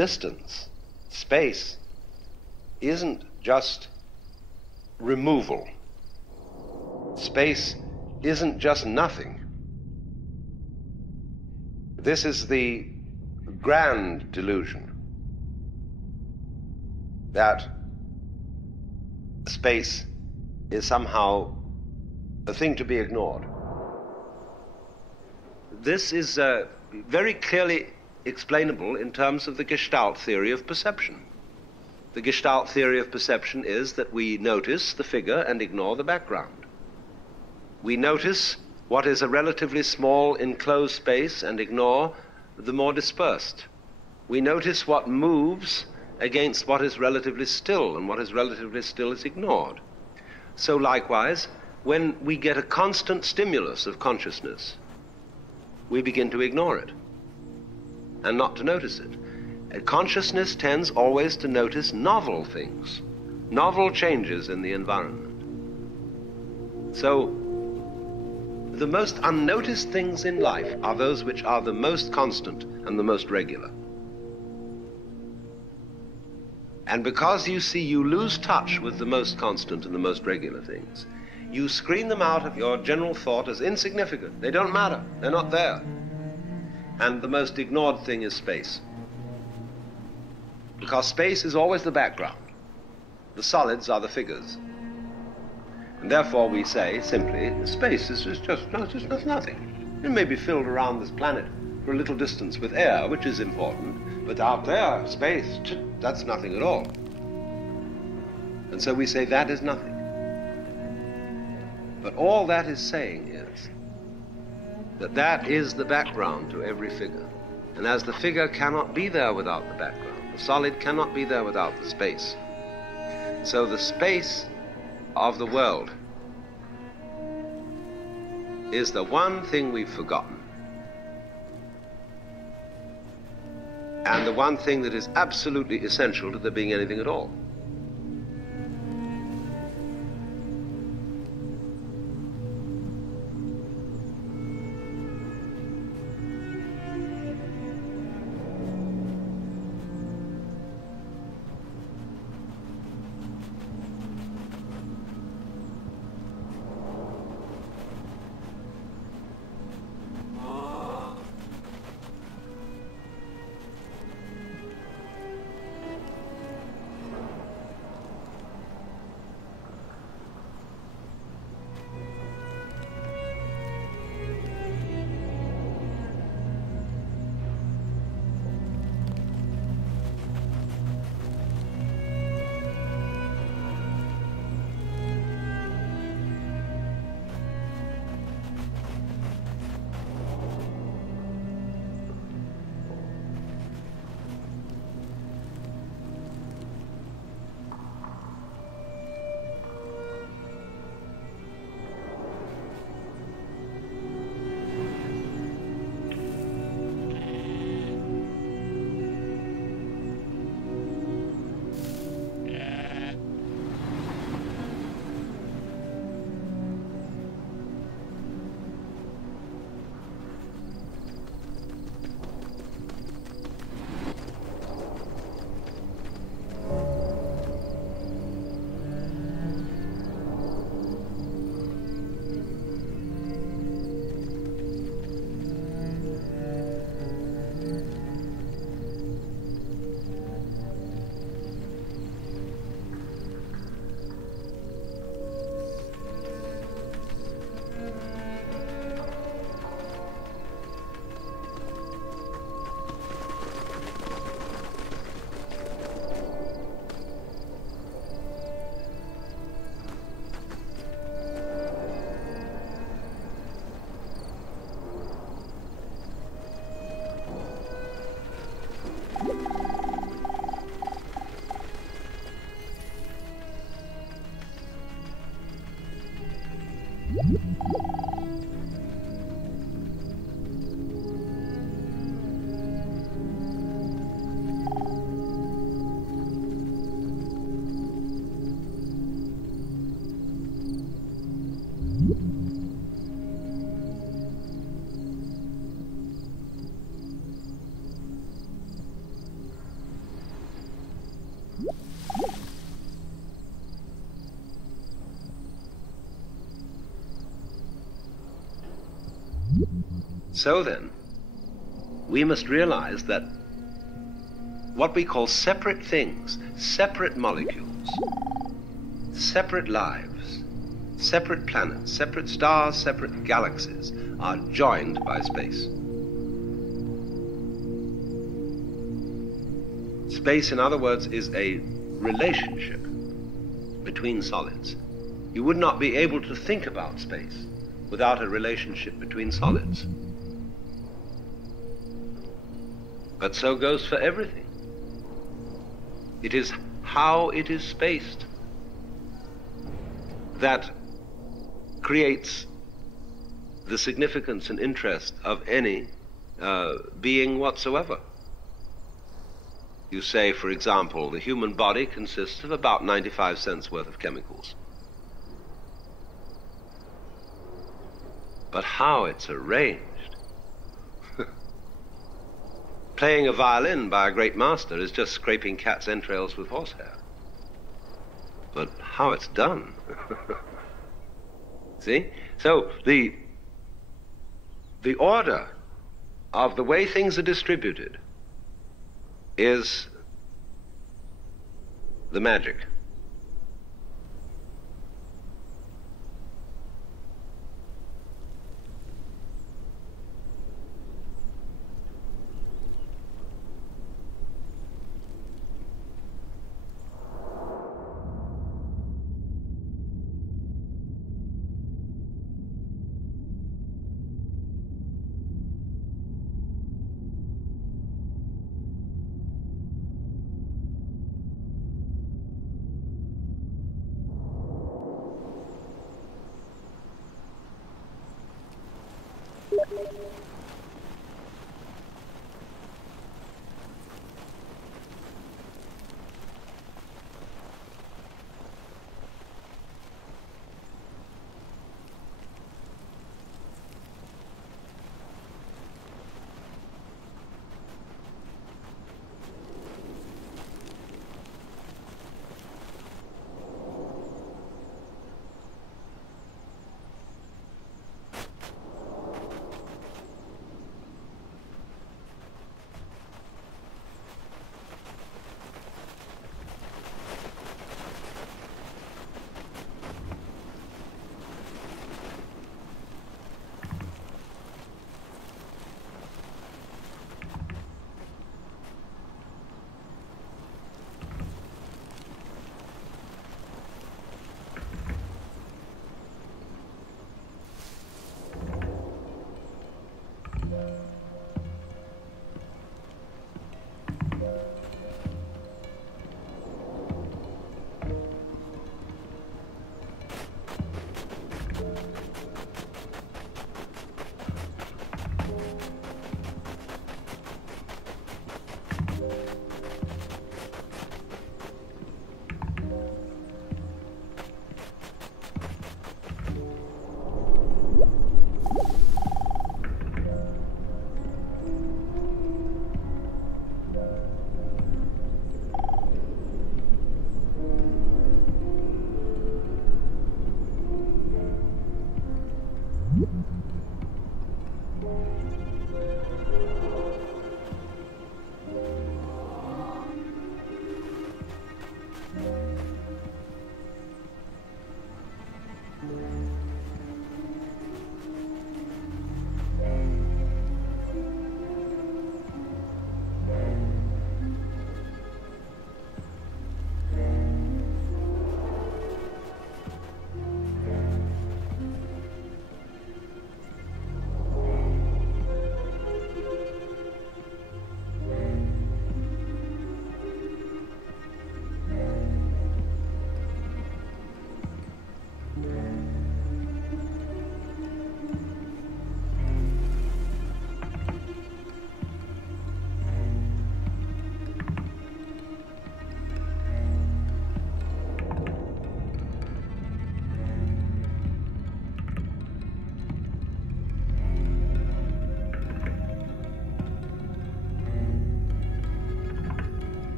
distance, space, isn't just removal. Space isn't just nothing. This is the grand delusion that space is somehow a thing to be ignored. This is very clearly explainable in terms of the Gestalt theory of perception. The Gestalt theory of perception is that we notice the figure and ignore the background. We notice what is a relatively small enclosed space and ignore the more dispersed. We notice what moves against what is relatively still, and what is relatively still is ignored. So likewise, when we get a constant stimulus of consciousness, we begin to ignore it and not to notice it. Consciousness tends always to notice novel things, novel changes in the environment. So the most unnoticed things in life are those which are the most constant and the most regular. And because you see you lose touch with the most constant and the most regular things, you screen them out of your general thought as insignificant. They don't matter. They're not there. And the most ignored thing is space. Because space is always the background. The solids are the figures. And therefore we say simply, space is just nothing. It may be filled around this planet for a little distance with air, which is important, but out there, space, that's nothing at all. And so we say that is nothing. But all that is saying is that that is the background to every figure. And as the figure cannot be there without the background, the solid cannot be there without the space. So the space of the world is the one thing we've forgotten. And the one thing that is absolutely essential to there being anything at all. So then, we must realize that what we call separate things, separate molecules, separate lives, separate planets, separate stars, separate galaxies, are joined by space. Space, in other words, is a relationship between solids. You would not be able to think about space without a relationship between solids. But so goes for everything. It is how it is spaced that creates the significance and interest of any being whatsoever. You say, for example, the human body consists of about 95 cents worth of chemicals. But how it's arranged. Playing a violin by a great master is just scraping cat's entrails with horsehair. But how it's done. See? So the order of the way things are distributed is the magic.